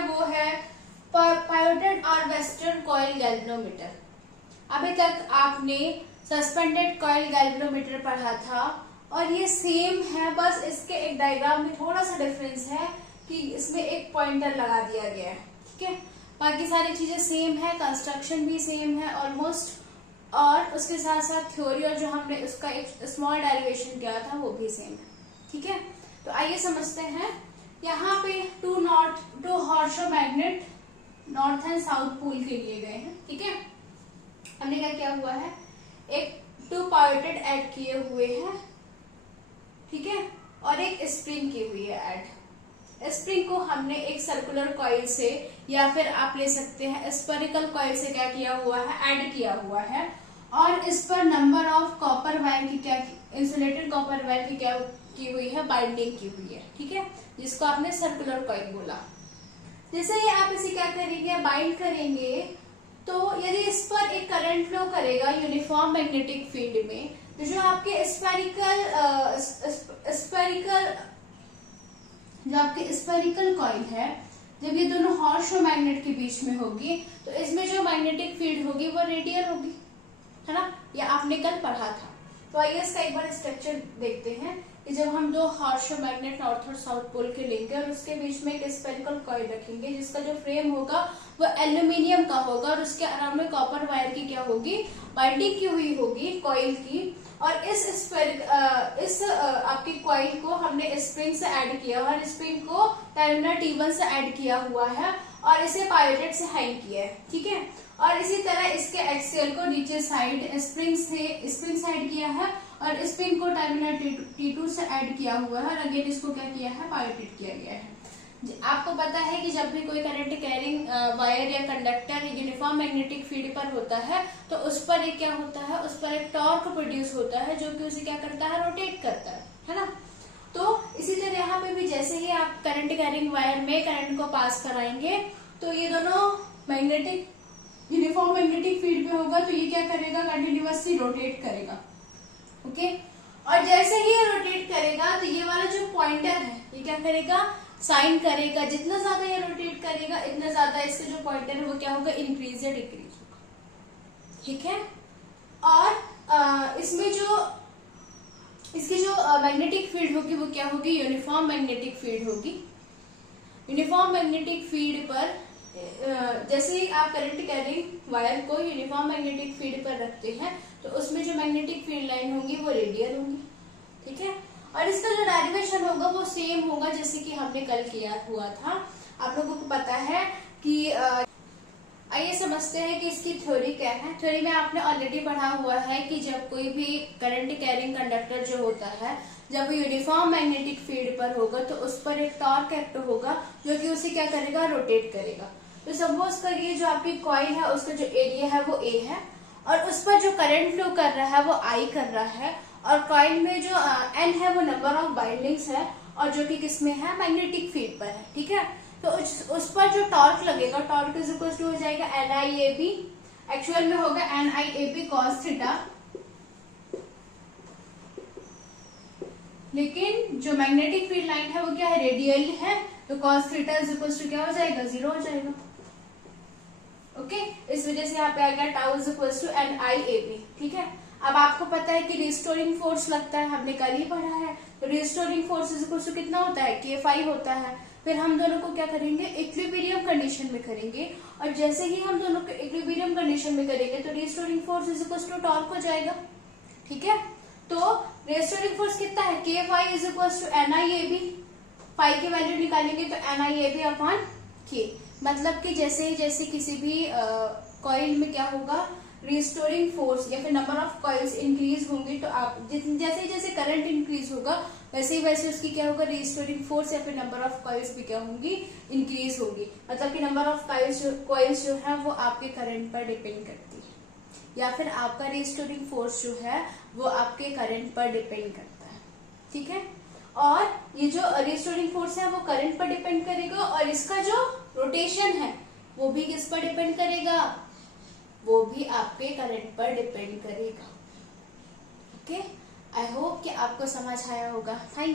वो है पायोडेड और वेस्टर्न कॉइल गैल्वेनोमीटर। अभी तक आपने सस्पेंडेड कॉइल गैल्वेनोमीटर पढ़ा था और ये सेम है, बस इसके एक डायग्राम में थोड़ा सा डिफरेंस है कि इसमें एक पॉइंटर लगा दिया गया है। ठीक है, बाकी सारी चीजें सेम है, कंस्ट्रक्शन भी सेम है ऑलमोस्ट, और उसके साथ साथ थ्योरी और जो हमने उसका एक स्मॉल डेरिवेशन किया था वो भी सेम है। ठीक है, तो आइए समझते हैं। यहाँ पे two horseshoe magnet north and south pole के लिए गए हैं। ठीक है, हमने क्या किया हुआ है, एक 2 पायोडेड ऐड किए हुए हैं। ठीक है, और एक स्प्रिंग की हुई है ऐड। स्प्रिंग को हमने एक सर्कुलर कॉइल से या फिर आप ले सकते हैं स्फेरिकल कॉइल से क्या किया हुआ है, ऐड किया हुआ है, और इस पर नंबर ऑफ कॉपर वायर की क्या, इंसुलेटेड कॉपर वायर की क्या की हुई है, बाइंडिंग की हुई है। ठीक है, जिसको आपने सर्कुलर कॉइल बोला। जैसे ही आप इसे क्या करेंगे, बाइंड करेंगे, तो यदि इस पर एक करंट फ्लो करेगा यूनिफॉर्म मैग्नेटिक फील्ड में, तो जो आपके स्फेरिकल कॉइल है, जब ये दोनों हॉर्सो मैग्नेट के बीच में होगी, तो इसमें जो मैग्नेटिक फील्ड होगी वो रेडियल होगी, है ना, ये आपने कल पढ़ा था। तो आइए इसका एक बार स्ट्रक्चर देखते हैं कि जब हम 2 हॉर्सो मैग्नेट नॉर्थ और साउथ पोल के लेंगे और उसके बीच में एक स्फेरिकल कॉइल रखेंगे, जिसका जो फ्रेम होगा वो एल्यूमिनियम का होगा और उसके अराउंड में कॉपर वायर की क्या होगी, बाइंडिंग की हुई होगी कॉइल की, और इस आपकी कॉइल को हमने स्प्रिंग से ऐड किया और स्प्रिंग को टर्मिनल T1 से ऐड किया हुआ है और इसे पायोडेड से हैंग किया है। ठीक है, और इसी तरह इसके एक्सियल को नीचे साइड स्प्रिंग से ऐड किया है और स्प्रिंग को टर्मिनल T2 से ऐड किया हुआ है और अगेन इसको क्या किया है, पायोडेड किया गया है। आपको पता है कि जब भी कोई करंट कैरिंग वायर या कंडक्टर यूनिफॉर्म मैग्नेटिक फील्ड पर होता है, तो उस पर एक क्या होता है, उस पर एक टॉर्क प्रोड्यूस होता है जो कि उसे क्या करता है, रोटेट करता है ना। तो इसी तरह यहाँ पे भी जैसे ही आप करंट कैरिंग वायर में करंट को पास कराएंगे, तो ये दोनों मैग्नेटिक यूनिफॉर्म मैग्नेटिक फील्ड पे होगा, तो ये क्या करेगा, कंटिन्यूअसली रोटेट करेगा। ओके, और जैसे ही ये रोटेट करेगा तो ये वाला जो पॉइंटर है ये क्या करेगा, साइन करेगा। जितना ज्यादा ये रोटेट करेगा इतना ज्यादा इसका जो पॉइंटर है वो क्या होगा, इंक्रीज या डिक्रीज होगा। ठीक है, और इसमें जो इसकी जो मैग्नेटिक फील्ड होगी वो क्या होगी, यूनिफॉर्म मैग्नेटिक फील्ड होगी। यूनिफॉर्म मैग्नेटिक फील्ड पर जैसे ही आप करंट कैरिंग वायर को यूनिफॉर्म मैग्नेटिक फील्ड पर रखते हैं, तो उसमें जो मैग्नेटिक फील्ड लाइन होंगी वो रेडियल होंगी। ठीक है, और इसका जो डेरिवेशन होगा वो सेम होगा जैसे कि हमने कल किया हुआ था। आप लोगों को पता है कि आइए समझते हैं कि इसकी थ्योरी क्या है। थ्योरी में आपने ऑलरेडी पढ़ा हुआ है कि जब कोई भी करंट कैरिंग कंडक्टर जो होता है, जब यूनिफॉर्म मैग्नेटिक फील्ड पर होगा तो उस पर एक टॉर्क एक्ट होगा जो कि उसे क्या करेगा, रोटेट करेगा। तो सपोज करिए जो आपकी कॉइल है उसका जो एरिया है वो A है और उस पर जो करंट फ्लो कर रहा है वो I कर रहा है, और कॉइल में जो N है वो नंबर ऑफ बाइंडिंग्स है और जो कि किसमें है, मैग्नेटिक फील्ड पर है। ठीक है, तो उस पर जो टॉर्क लगेगा, टॉर्क इज इक्वल टू हो जाएगा NIAB, एक्चुअल में होगा NIAB cos थीटा, लेकिन जो मैग्नेटिक फील्ड लाइन है वो क्या है, रेडियल है, तो cos theta is equal to क्या हो जाएगा, 0 हो जाएगा। ओके, इस वजह से यहाँ पे आ गया tau is equal to NIAB। ठीक है, अब आपको पता है कि रिस्टोरिंग फोर्स लगता है, हमने कल ही पढ़ा है, तो restoring force is equal to कितना होता है, K5 होता है। फिर हम दोनों को क्या करेंगे, इक्विलिब्रियम कंडीशन में करेंगे, और जैसे ही हम दोनों को इक्विलिब्रियम कंडीशन में करेंगे तो restoring force is equal to torque हो जाएगा। ठीक है, तो रिस्टोरिंग फोर्स कितना है, K5 is equal to NIAB, phi की वैल्यू निकालेंगे तो NIAB अपॉन K, मतलब कि जैसे किसी भी कॉइल में क्या होगा, रिस्टोरिंग फोर्स या फिर नंबर ऑफ कॉइल्स इंक्रीज होंगी, तो आप जैसे करंट इंक्रीज होगा वैसे उसकी क्या होगा, रिस्टोरिंग फोर्स या फिर नंबर ऑफ कॉइल्स भी क्या होंगी, इंक्रीज होगी। मतलब कि नंबर ऑफ कॉइल्स जो है वो आपके करंट पर डिपेंड करती है, या फिर आपका रिस्टोरिंग फोर्स जो है वो आपके करंट पर डिपेंड करता है। ठीक है, और ये जो रिस्टोरिंग फोर्स है वो करंट पर डिपेंड करेगा, और इसका जो रोटेशन है वो भी किस पर डिपेंड करेगा, वो भी आपके करंट पर डिपेंड करेगा। ओके, आई होप कि आपको समझ आया होगा। थैंक